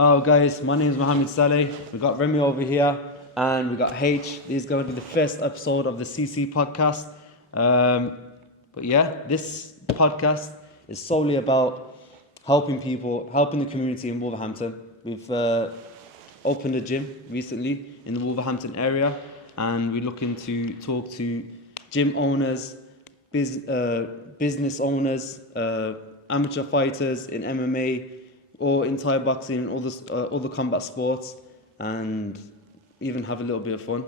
Hello guys, my name is Mohammed Saleh. We got Remy over here and we got Haych. This is going to be the first episode of the CC podcast. But yeah, this podcast is solely about helping people, helping the community in Wolverhampton. We've opened a gym recently in the Wolverhampton area and we're looking to talk to gym owners, business owners, amateur fighters in MMA, or in Thai boxing, all the combat sports, and even have a little bit of fun.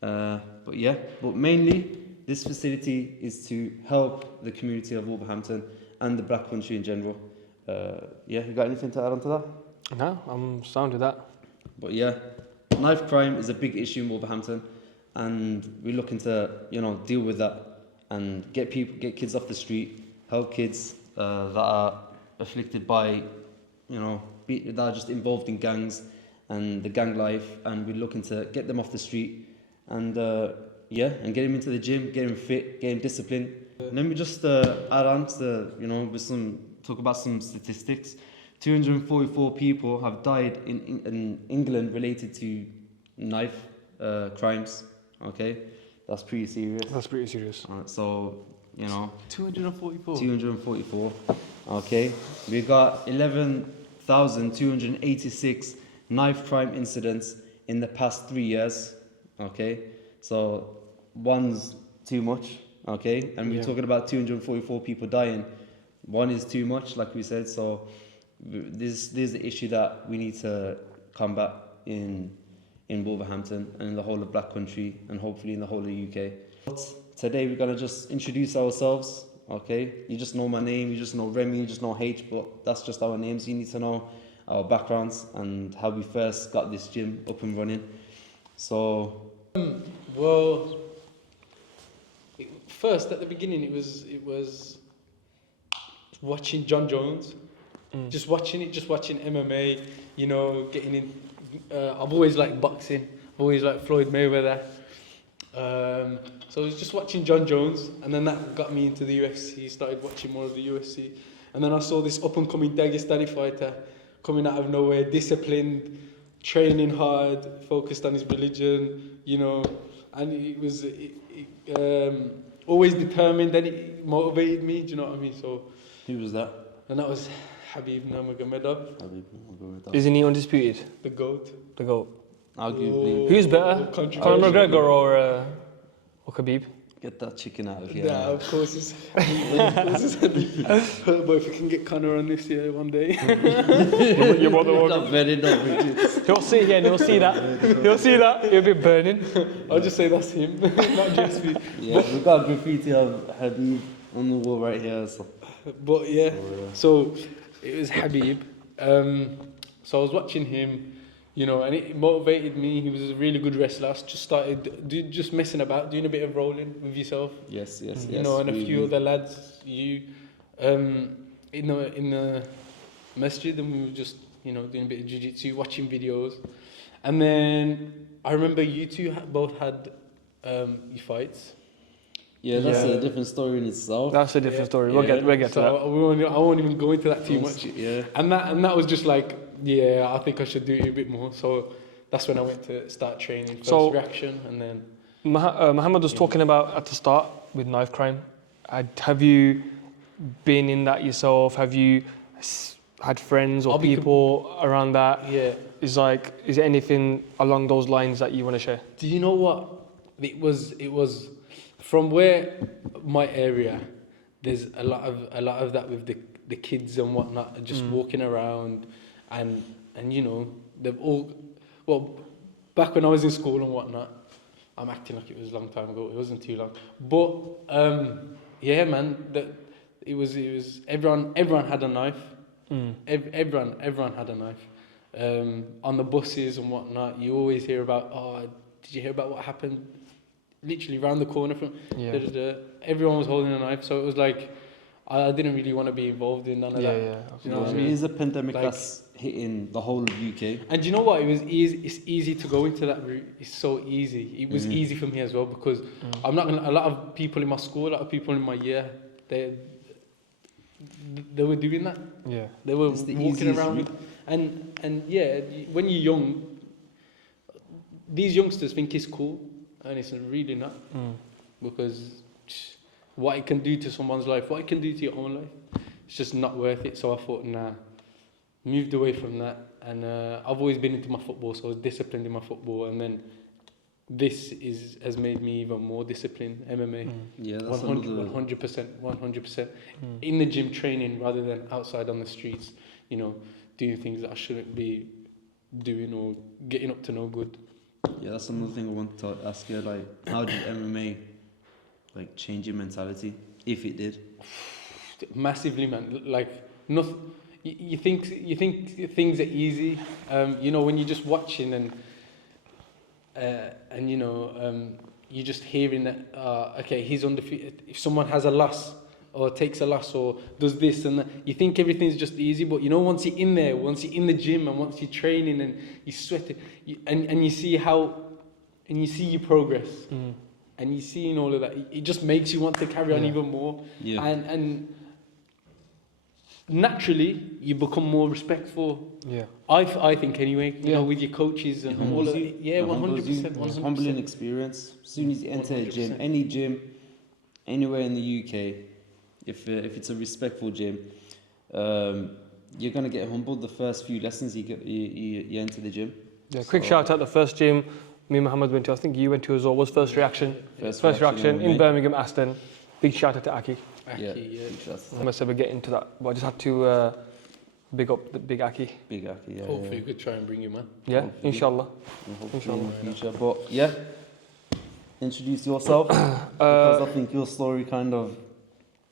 But mainly this facility is to help the community of Wolverhampton and the Black Country in general. You got anything to add on to that? No, I'm sound with that. But yeah, knife crime is a big issue in Wolverhampton, and we're looking to deal with that and get kids off the street, help kids that are afflicted by that are just involved in gangs and the gang life, and we're looking to get them off the street and and get them into the gym, get them fit, get them disciplined. And then we just add on to talk about some statistics. 244 people have died in England related to knife crimes. Okay, that's pretty serious. That's pretty serious. So 244. 244. Okay, we got 11,286 knife crime incidents in the past 3 years. Okay, so one's too much. Okay, and we're talking about 244 people dying. One is too much, like we said. So this is the issue that we need to combat in Wolverhampton and in the whole of Black Country and hopefully in the whole of the UK. Today we're gonna just introduce ourselves. Okay, you just know my name, you just know Remy, you just know H, but that's just our names. You need to know our backgrounds and how we first got this gym up and running. So, first at the beginning it was watching John Jones, just watching MMA. Getting in. I've always liked boxing. I've always liked Floyd Mayweather. So I was just watching John Jones, and then that got me into the UFC, started watching more of the UFC. And then I saw this up-and-coming Dagestani fighter coming out of nowhere, disciplined, training hard, focused on his religion, and it was always determined, and it motivated me, do you know what I mean? So who was that? And that was Haych Mohammed and Remy. Isn't he undisputed? The GOAT. The GOAT. Arguably. Who's better? Conor McGregor or Khabib? Get that chicken out of here. Yeah, of course it's Habib. But if we can get Conor on this year one day. You're more than welcome. Not very enough. He'll see here and he'll see that. He'll see that. He'll be burning. I'll just say that's him, not just me. Yeah, we've got graffiti of Habib on the wall right here. So. But so it was Habib. So I was watching him, and it motivated me. He was a really good wrestler. I just started just messing about, doing a bit of rolling with yourself. Yes. And a few other lads. In the masjid, and we were just doing a bit of jiu-jitsu, watching videos, and then I remember you two both had your fights. Yeah, that's a different story in itself. That's a different story. We'll get to that. I won't even go into that too much. Yeah. And that was just like, I think I should do it a bit more. So that's when I went to start training. First reaction, and then Mohammed was talking about at the start with knife crime. Have you been in that yourself? Have you had friends or people around that? Yeah. Is there anything along those lines that you want to share? Do you know what? It was from where my area. There's a lot of that with the kids and whatnot, just walking around, and they've all back when I was in school and whatnot. I'm acting like it was a long time ago. It wasn't too long, but man, it was everyone had a knife. Everyone had a knife. On the buses and whatnot, you always hear about, did you hear about what happened literally round the corner from everyone was holding a knife, so it was like I didn't really want to be involved in none of that. You know what I mean? It is a pandemic that's hitting the whole of UK. And do you know what? It's easy to go into that route. It's so easy. It was easy for me as well, because I'm not gonna. A lot of people in my school, a lot of people in my year, they were doing that. Yeah. They were walking around. And yeah, when you're young, these youngsters think it's cool, and it's really not, because what it can do to someone's life, what it can do to your own life, it's just not worth it. So I thought, nah, moved away from that, and I've always been into my football, so I was disciplined in my football, and then this has made me even more disciplined. MMA, Yeah, that's 100%, in the gym training rather than outside on the streets, doing things that I shouldn't be doing or getting up to no good. Yeah, that's another thing I want to ask you. Like, how did MMA change your mentality, if it did? Massively, man. Like, nothing. You think things are easy. When you're just watching and you're just hearing that. Okay, he's undefeated. If someone has a loss or takes a loss or does this and that, you think everything's just easy. But once you're in there, once you're in the gym, and once you're training and you're sweating, and you see your progress. And you see all of that, it just makes you want to carry on even more. Yeah. And naturally, you become more respectful. Yeah. I think anyway, with your coaches and all of that. It Yeah, humbles you. 100%. It's a humbling experience. As soon as you enter a gym, 100%. any gym, anywhere in the UK, if it's a respectful gym, you're gonna get humbled the first few lessons you enter the gym. Yeah, quick shout out the first gym me and Mohammed went to, I think you went to as well, was First Reaction. First Reaction in Birmingham, Aston. Big shout out to Aki. Yeah. I must ever get into that, but I just had to big up the big Aki. Big Aki, yeah. Hopefully, we could try and bring you, man. Yeah, Hopefully. inshallah. Hopefully in the future. But yeah, introduce yourself, because I think your story kind of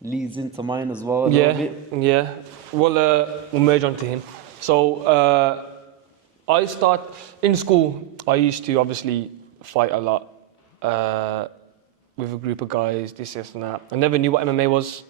leads into mine as well a little bit. Yeah. We'll merge on to him. So I start in school. I used to obviously fight a lot with a group of guys, this and that. I never knew what MMA was,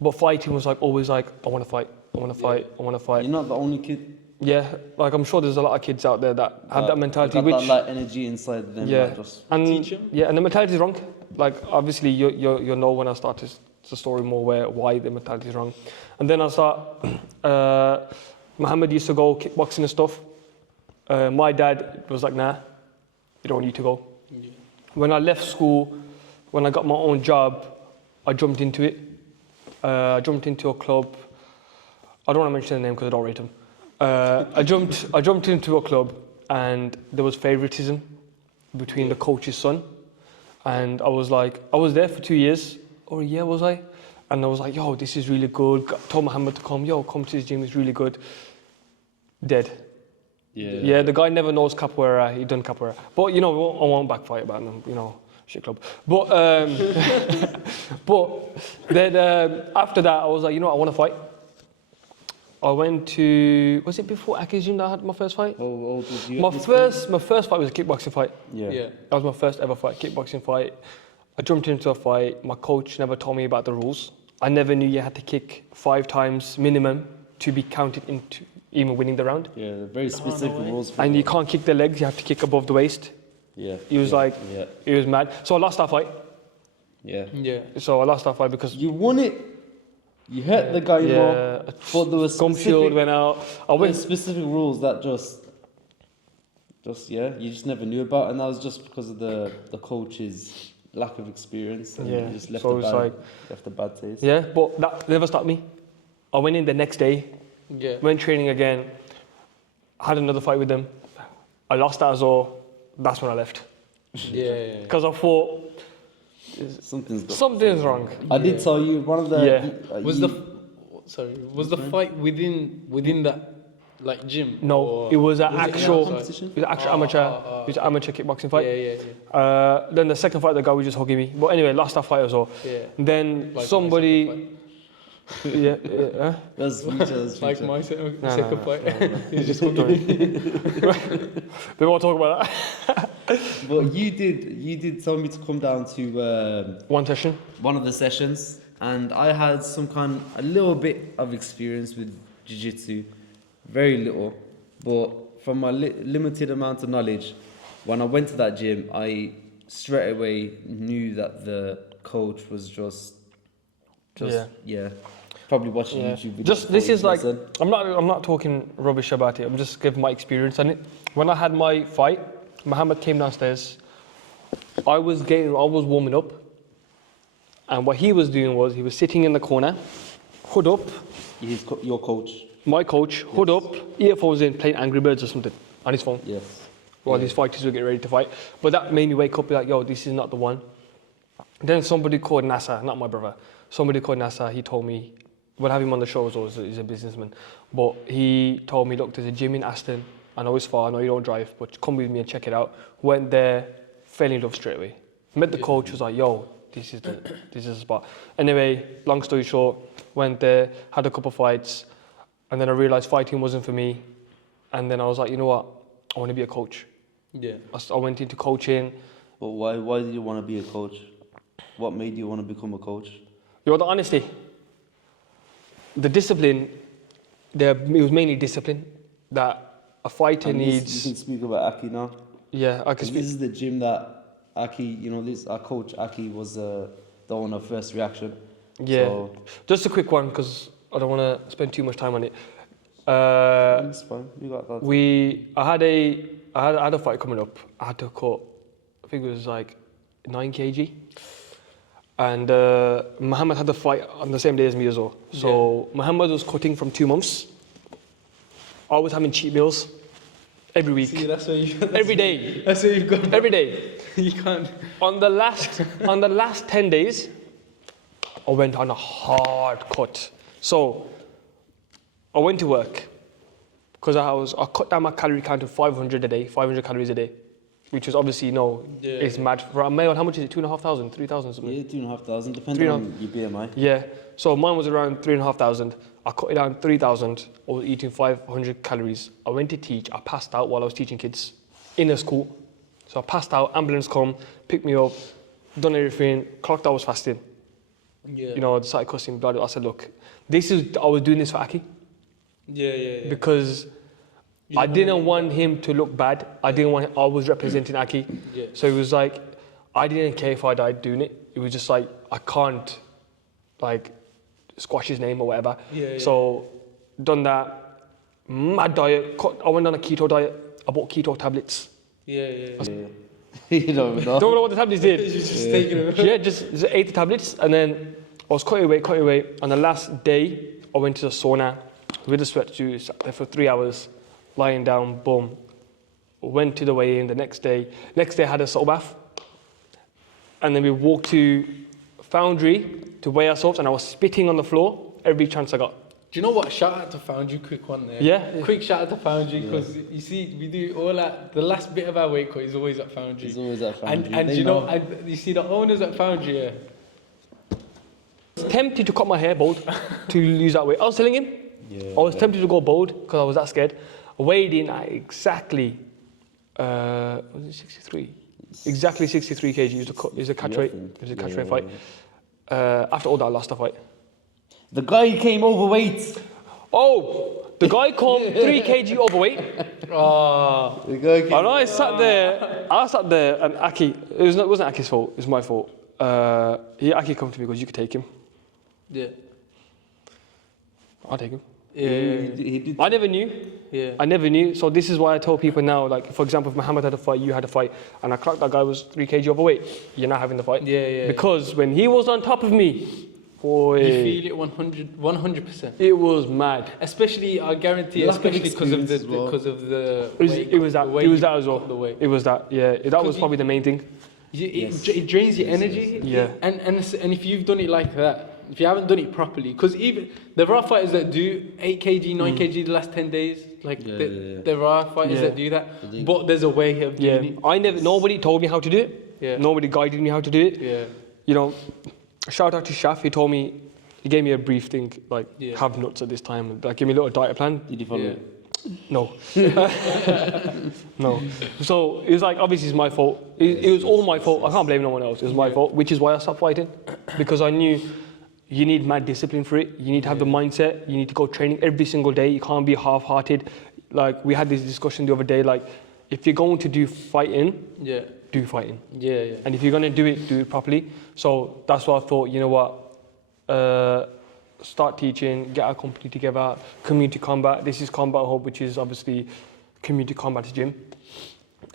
but fighting was always I want to fight, I want to fight, I want to fight. You're not the only kid. Yeah, I'm sure there's a lot of kids out there that have that mentality, got which that energy inside them. yeah, and teach 'em. yeah, and the mentality is wrong. Obviously you'll know when I start the story more why the mentality is wrong, and then I start. Mohammed used to go kickboxing and stuff. My dad was like, nah, you don't need to go. Yeah. When I left school, when I got my own job, I jumped into it. I jumped into a club. I don't want to mention the name because I don't rate them. I jumped into a club, and there was favoritism between the coach's son. And I was there for 2 years, or a year was I? And I was like, yo, this is really good. Told Mohammed to come to this gym, it's really good. Dead. Yeah, the guy never knows capoeira, he done capoeira. But I won't backfight about him, shit club. But then after that, I was like, I want to fight. I went to, was it before Aki's gym that I had my first fight? Oh, did you? My first fight was a kickboxing fight. Yeah. That was my first ever fight, kickboxing fight. I jumped into a fight. My coach never told me about the rules. I never knew you had to kick 5 times minimum to be counted into even winning the round. Yeah, very specific rules. And you can't kick the legs, you have to kick above the waist. Yeah. He was he was mad. So I lost that fight. Yeah. Yeah. So I lost that fight because You won it. You hurt the guy more. But there was gum shield went out. I went specific rules that you just never knew about, and that was just because of the coach's lack of experience, and Yeah, he just left so left a bad taste. Yeah, but that never stopped me. I went in the next day, Yeah. went training again, had another fight with them. I lost that as well. That's when I left. Yeah. Because I thought something's wrong. I did tell you one of the Was the fight within that gym? No, or it was an was it actual, outside? competition? it was an actual amateur. It was an amateur kickboxing fight. Yeah. Then the second fight, the guy was just hugging me. But anyway, lost that fight as well. Yeah. Then Like somebody, yeah. That's future. Like my second no, fight. He's just hugging me. We won't talk about that. But you did tell me to come down to One session. one of the sessions, and I had a little bit of experience with jiu-jitsu, very little, but from my limited amount of knowledge, when I went to that gym, I straight away knew that the coach was just. Probably watching Yeah. YouTube videos. Just this for is like lesson. I'm not talking rubbish about it. I'm just giving my experience on it. When I had my fight, Mohammed came downstairs. I was warming up, and what he was doing was he was sitting in the corner, hood up. Your coach. My coach, hood up, earphones in, playing Angry Birds or something on his phone. Yes. While these fighters were getting ready to fight. But that made me wake up, be like, yo, this is not the one. Then somebody called Nasser, not my brother. Somebody called Nasser. He told me, we'll have him on the show as well. He's a businessman. But he told me, look, there's a gym in Aston. I know it's far. I know you don't drive, but come with me and check it out. Went there, fell in love straight away. Met the coach. Was like, yo, this is the spot. Anyway, long story short, went there, had a couple fights, and then I realized fighting wasn't for me. And then I was like, you know what? I want to be a coach. Yeah. I went into coaching. But why did you want to be a coach? What made you want to become a coach? You know, the honesty, the discipline, it was mainly discipline that a fighter And needs. You can speak about Aki now. Yeah, I can 'Cause speak. this is the gym that Aki, our coach Aki was the owner of First Reaction. Yeah, So, just a quick one because I don't want to spend too much time on it. it's fine. You got that. I had a fight coming up. I had to cut, I think it was like 9 kg. And Mohammed had the fight on the same day as me as well. So Mohammed was cutting from 2 months. I was having cheat meals every week. See, that's where you. Every day. That's where you've got. Every day. You can't. On the last 10 days, I went on a hard cut. So I went to work because I cut down my calorie count to 500 a day, 500 calories a day, which was obviously it's mad. For a male, how much is it? 2,500, 3,000 something? Yeah, 2,500, depending on your BMI. Yeah. So mine was around 3,500. I cut it down 3,000. I was eating 500 calories. I went to teach. I passed out while I was teaching kids in a school. So I passed out. Ambulance come, picked me up, done everything. Clocked I was fasting. Yeah. You know, I started cussing blood. I said, look, I was doing this for Aki Yeah. because I didn't want him to look bad. I was representing Aki. Yeah. So it was like, I didn't care if I died doing it. It was just like, I can't like squash his name or whatever. Yeah. So done that, mad diet. I went on a keto diet. I bought keto tablets. Yeah. You don't know. Don't know what the tablets did. Just taking it. Yeah, just ate the tablets and then I was cutting away. On the last day, I went to the sauna with the sweatsuit, sat there for 3 hours, lying down, boom. Went to the weigh-in the next day. Next day, I had a salt bath. And then we walked to Foundry to weigh ourselves and I was spitting on the floor every chance I got. Do you know what? Shout out to Foundry, quick one there. Yeah. Quick shout out to Foundry because you see, we do all that. The last bit of our weight cut is always at Foundry. It's always at Foundry. And and you see the owners at Foundry, yeah. I was tempted to cut my hair bald to lose that weight. I was telling him. I was tempted to go bald because I was that scared. I weighed in at exactly, was it 63? Exactly 63 kg. It was a catch weight. It was a catch weight fight. After all that, I lost the fight. The guy came overweight. Oh, the guy came 3 kg overweight. The guy came. And I sat there and Aki, it wasn't Aki's fault, it was my fault. Aki come to me and goes, you could take him. Yeah. I'll take him. Yeah. He did. I never knew. Yeah. I never knew. So this is why I tell people now, like, for example, if Mohammed had a fight, you had a fight, and I clocked that guy was 3 kg overweight, you're not having the fight. Yeah. Because when he was on top of me, boy, You feel it 100%. it was mad. Especially, I guarantee, Lack of especially because of experience as well. It was that as well. The weight. It was that, yeah. That was probably the main thing. It drains your energy. Yeah. And if you've done it like that, if you haven't done it properly, because even there are fighters that do 8 kg, 9 kg the last 10 days. Like there are fighters that do that, but there's a way of doing it. Nobody told me how to do it. Yeah. Nobody guided me how to do it. Yeah. You know, shout out to Shaf. He gave me a brief thing like have nuts at this time. Like give me a little diet plan. Did you follow it? No. No. So it was like, obviously it's my fault. It was all my fault. I can't blame no one else. It was my fault, which is why I stopped fighting. Because I knew you need mad discipline for it. You need to have the mindset. You need to go training every single day. You can't be half-hearted. Like we had this discussion the other day, like if you're going to do fighting, do fighting. Yeah. And if you're going to do it properly. So that's why I thought, you know what, start teaching, get our company together, community combat. This is Combat Hub, which is obviously community combat gym.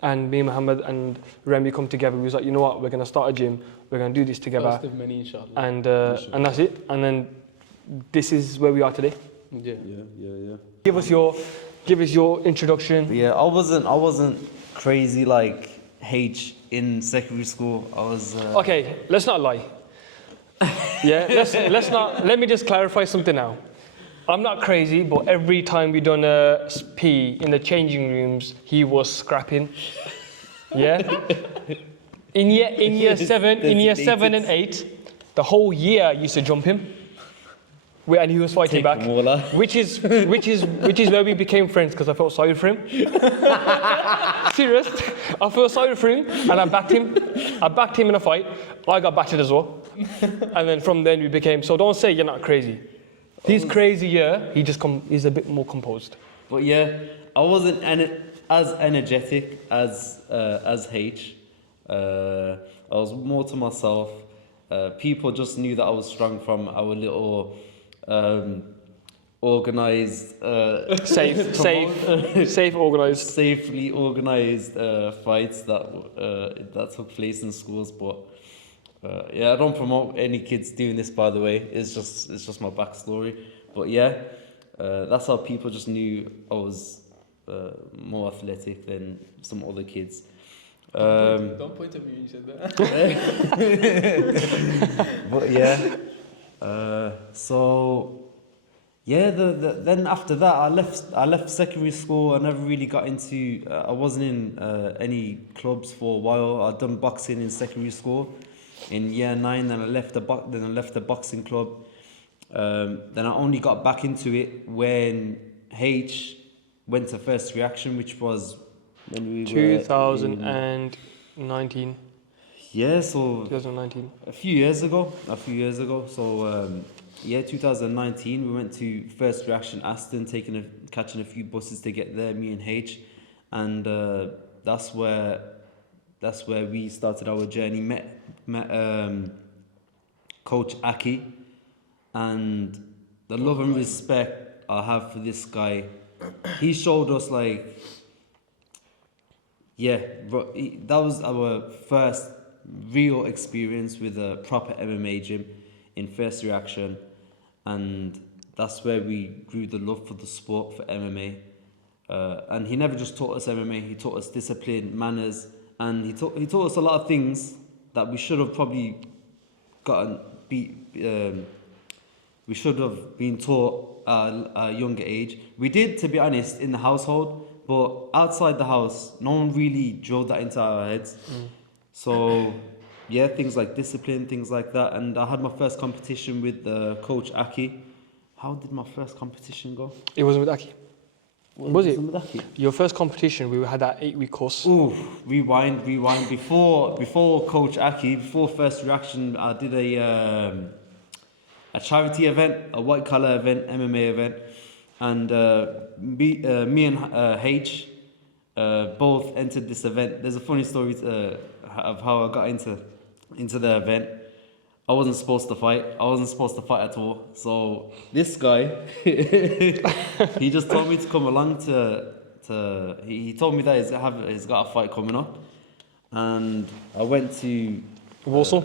And me, Mohammed and Remy come together. We was like, you know what, we're going to start a gym. We're going to do this together. First of many, inshallah. And that's it. And then this is where we are today. Yeah. Give us your introduction. Yeah, I wasn't crazy like H in secondary school. I was. Okay, let's not lie. Yeah, let's not. Let me just clarify something now. I'm not crazy, but every time we done a P in the changing rooms, he was scrapping. Yeah. In year seven and 8, the whole year I used to jump him. And he was fighting back, which is where we became friends because I felt sorry for him. Serious, I felt sorry for him, and I backed him. I backed him in a fight. I got battered as well, and then from then we became. So don't say you're not crazy. He's crazy, yeah. He's a bit more composed. But yeah, I wasn't as energetic as H. I was more to myself. People just knew that I was strong from our little. Organized, safe, organized, safely organized fights that took place in schools. But yeah, I don't promote any kids doing this. By the way, it's just my backstory. But yeah, that's how people just knew I was more athletic than some other kids. Don't point at me when you said that. But yeah. So yeah, then after that I left secondary school. I never really got into. I wasn't in any clubs for a while. I'd done boxing in secondary school, in year 9. Then I left the boxing club. Then I only got back into it when H went to First Reaction, which was when we 2019. Yeah, so 2019. A few years ago. So yeah, 2019, we went to First Reaction Aston, catching a few buses to get there, me and H, and that's where we started our journey. Met Coach Aki, and the love and respect I have for this guy. He showed us that was our first real experience with a proper MMA gym in First Reaction, and that's where we grew the love for the sport, for MMA. And he never just taught us MMA, he taught us discipline, manners, and he taught us a lot of things that we should have probably we should have been taught at a younger age. We did, to be honest, in the household, but outside the house, no one really drilled that into our heads. So, yeah, things like discipline, things like that. And I had my first competition with Coach Aki. How did my first competition go? It wasn't with Aki. Was it? With Aki? Your first competition, we had that 8-week course. Ooh, rewind. Before Coach Aki, before First Reaction, I did a charity event, a white collar event, MMA event. And me and H both entered this event. There's a funny story of how I got into the event. I wasn't supposed to fight. At all. So this guy, he just told me to come along he told me that he's got a fight coming up, and I went to Warsaw,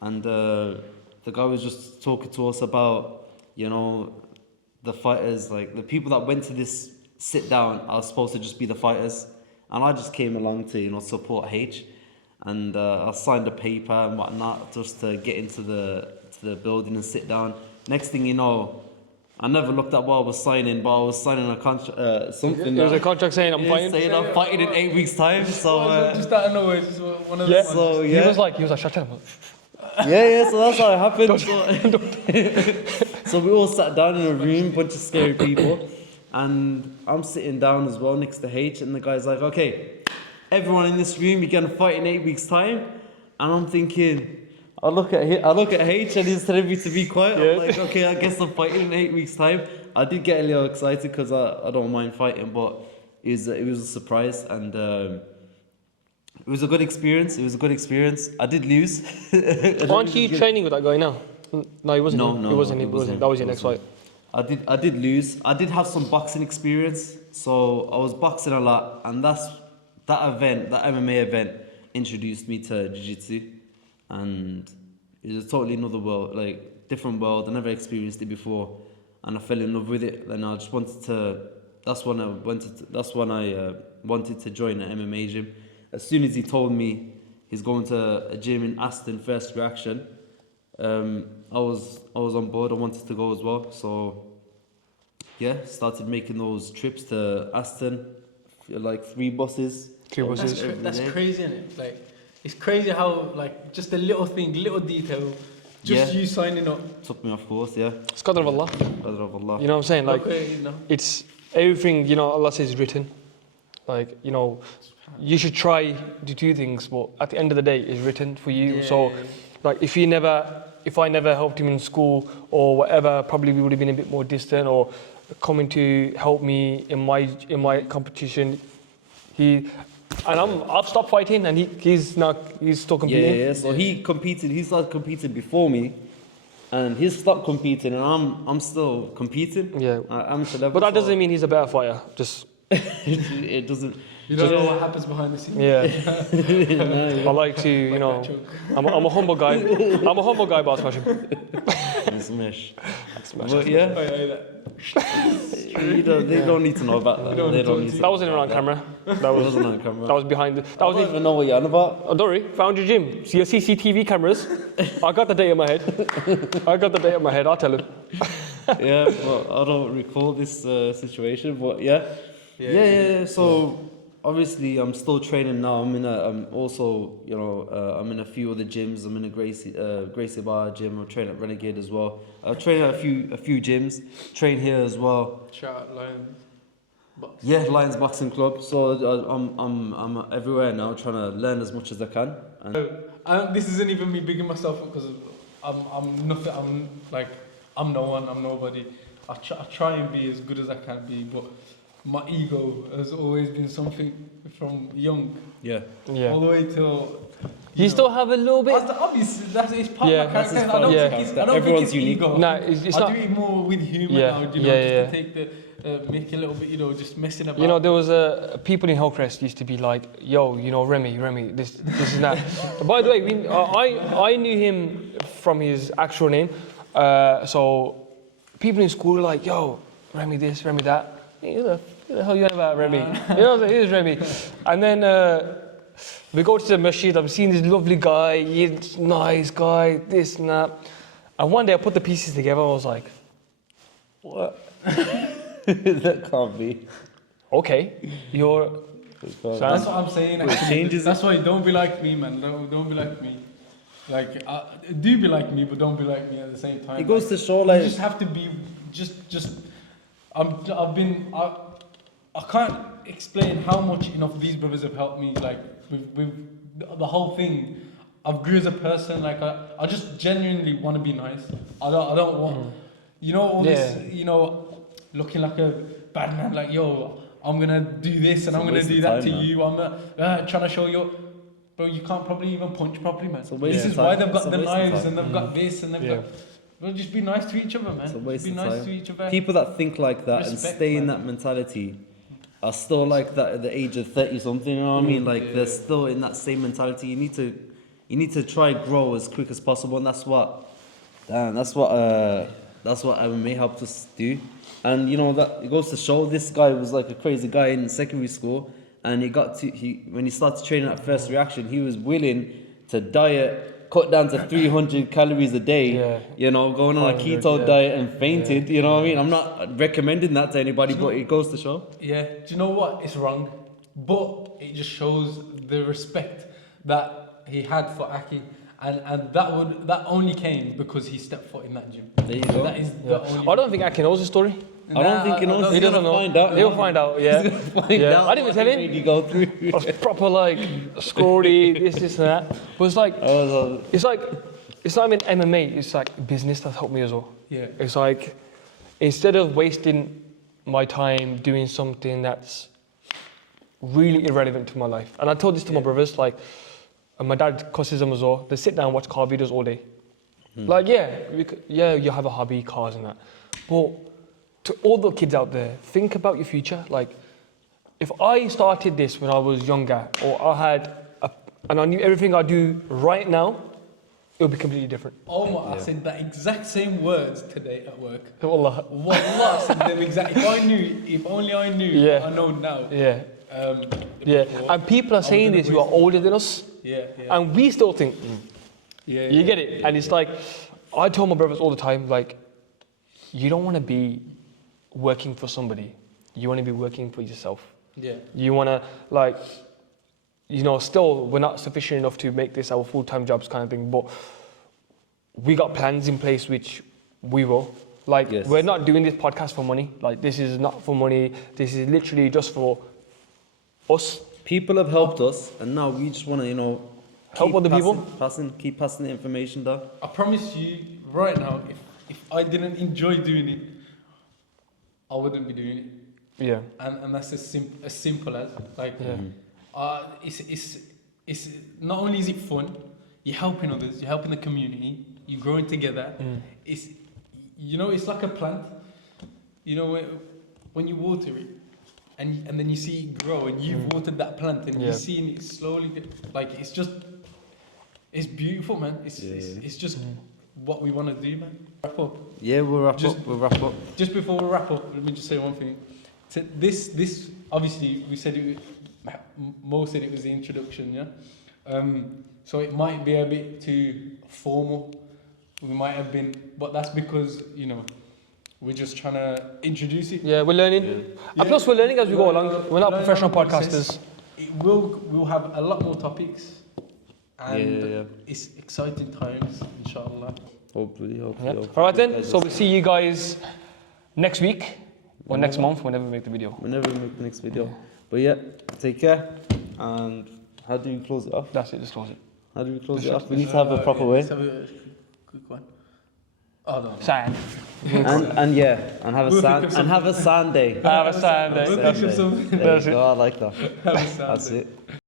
and the guy was just talking to us about the fighters, like the people that went to this sit down are supposed to just be the fighters, and I just came along to support H, and I signed a paper and whatnot just to get into the building and sit down. Next thing you know, I never looked at what I was signing, but I was signing a contract, something. There was a contract saying I'm fighting. Saying I'm fighting in 8 weeks' time. So just out of nowhere, just one of the ones. So yeah. He was like, shut up. Yeah, so that's how it happened. So we all sat down in a room, bunch of scary people, and I'm sitting down as well next to H, and the guy's like, okay, everyone in this room, you're gonna fight in 8 weeks' time. And I'm thinking, I look at H, and he's telling me to be quiet. Yeah. I'm like, okay, I guess I'm fighting in 8 weeks' time. I did get a little excited because I don't mind fighting, but it was a surprise, and it was a good experience. I did lose. Aren't you training with that guy now? No, he wasn't. No, He wasn't. it He wasn't. wasn't. That was It your next wasn't. fight. I did lose. I did have some boxing experience, so I was boxing a lot, and that MMA event, introduced me to jiu-jitsu, and it was a totally another world, like different world. I never experienced it before, and I fell in love with it. And I just wanted to. That's when I wanted to join an MMA gym. As soon as he told me he's going to a gym in Aston, first reaction, I was on board. I wanted to go as well. So yeah, started making those trips to Aston, like 3 buses. 3 buses. every That's day. crazy, isn't it? Like, it's crazy how, like, just a little thing, little detail, just Yeah. you signing up. Took me off course, yeah. It's Qadr of Allah. Qadr of Allah. You know what I'm saying? Like, Okay, you know. it's everything, you know, Allah says is written. Like, you know, you should try to do things, but at the end of the day, it's written for you. Yeah. So, like, if I never helped him in school or whatever, probably we would have been a bit more distant, or coming to help me in my competition. I've stopped fighting, and he's still competing. Yeah. So he started competing before me, and he stopped competing, and I'm still competing. Yeah. I'm to level. But that doesn't mean he's a better fighter. Just it doesn't. You don't know what happens behind the scenes. yeah. I like to, you know, I'm a humble guy. I'm a humble guy, but I smash him. Smash. Smash. But yeah, they don't need to know about that. They don't need to. That wasn't even on camera. That wasn't on camera. That was behind. That I was don't even know what you're on about. Oh, don't worry, found your gym. See your CCTV cameras. I got the date in my head. I'll tell him. Yeah, but I don't recall this situation. But yeah. So obviously, I'm still training now. I'm also, you know, I'm in a few other gyms. I'm in a Gracie Bar gym. I'm training at Renegade as well. I train at a few gyms. Train here as well. Shout out Lions. Yeah, Lions Boxing Club. So I'm everywhere now, trying to learn as much as I can. And This isn't even me bigging myself up, because I'm nothing. I'm no one. I'm nobody. I try and be as good as I can be, but my ego has always been something from young, yeah. all the way till. You still have a little bit. Obviously, it's part Yeah, of my that's character. his I part don't of his think it's, character. I don't Everyone's think it's unique. ego. No, it's I not. do it more with humor Yeah, now, yeah, just yeah. to take the, make a little bit, just messing about. You know, there was people in Hillcrest used to be like, "Yo, you know, Remy, this and that." By the way, I knew him from his actual name, so people in school were like, "Yo, Remy this, Remy that." Who the hell you on about, Remy? You know, it is Remy. And then we go to the masjid. I'm seeing this lovely guy. He's nice guy, this and that. And one day I put the pieces together. I was like, "What? That can't be. Okay, you're." That's what I'm saying. It Actually. changes That's why don't be like me, man. Don't be like me. Like, do be like me, but don't be like me at the same time. It goes to show, you like, just have to be just. I can't explain how much these brothers have helped me. Like with the whole thing. I've grew as a person. Like I just genuinely want to be nice. I don't want, all this, looking like a bad man. Like, yo, I'm gonna do this and I'm gonna do that to you. I'm trying to show you. Bro, you can't probably even punch properly, man. This is why they've got the knives and they've got this and they've got. Well, just be nice to each other, man. Just be nice to each other. People that think like that and Respect, stay in man. that mentality are still like that at the age of 30 something, you know what I mean? Like they're still in that same mentality. You need to try grow as quick as possible, and that's what MMA helped us do. And that it goes to show this guy was like a crazy guy in secondary school, and when he started training at first reaction, he was willing to cut down to 300 calories a day, going on a keto diet and fainted, you know what I mean? I'm not recommending that to anybody, but it goes to show. Yeah, do you know what? It's wrong, but it just shows the respect that he had for Aki, and that only came because he stepped foot in that gym. There you go. That is the only. I don't think Aki knows the story. I don't think he knows. He doesn't know. Find out. He'll find out. Yeah. Yeah. I didn't even tell him. You go through. I was proper like scrawny, this and that. But it's like it's not even MMA. It's like business that helped me as well. Yeah. It's like instead of wasting my time doing something that's really irrelevant to my life, and I told this to my brothers, like, and my dad cusses them as well. They sit down and watch car videos all day. Like, yeah, you have a hobby, cars and that. But to all the kids out there, think about your future. Like, if I started this when I was younger, or and I knew everything I do right now, it would be completely different. I said that exact same words today at work. Wallah. Wallah, I said them exact. If only I knew what I know now. Yeah. Before, And people are saying this who are older than us. Yeah. And we still think, you get it. And it's like, I tell my brothers all the time, like, you don't want to be working for somebody. You want to be working for yourself. Yeah. You want to, like, still, we're not sufficient enough to make this our full-time jobs kind of thing, but we got plans in place which we will. Like, we're not doing this podcast for money. Like, this is not for money. This is literally just for us. People have helped us, and now we just want to, help other people. Keep passing the information down. I promise you right now, if I didn't enjoy doing it, I wouldn't be doing it. Yeah. And that's as simple as like. It's not only is it fun, you're helping others, you're helping the community, you're growing together. It's like a plant. When you water it, and then you see it grow, and you've watered that plant, and you're seeing it slowly. Like it's beautiful, man. It's just what we want to do, man. Wrap up. Yeah, we'll wrap up. Just before we wrap up, let me just say one thing. So this obviously we said it. Mo said it was the introduction, yeah. So it might be a bit too formal. We might have been, but that's because we're just trying to introduce it. Yeah, we're learning. And plus, we're learning as we go along. We're not professional podcasters. We'll have a lot more topics, and it's exciting times, inshallah. Hopefully. All right then. So we'll see you guys next week or next month, whenever we make the video. Whenever we make the next video. But take care. And how do you close it off? That's it. Just close it. How do we close it off? We need to have a proper way. Let's have a quick one. Oh no. Sand. and have a sand day. Have a sand day. We'll think of something. There you go, I like that. Have a sand That's day. it.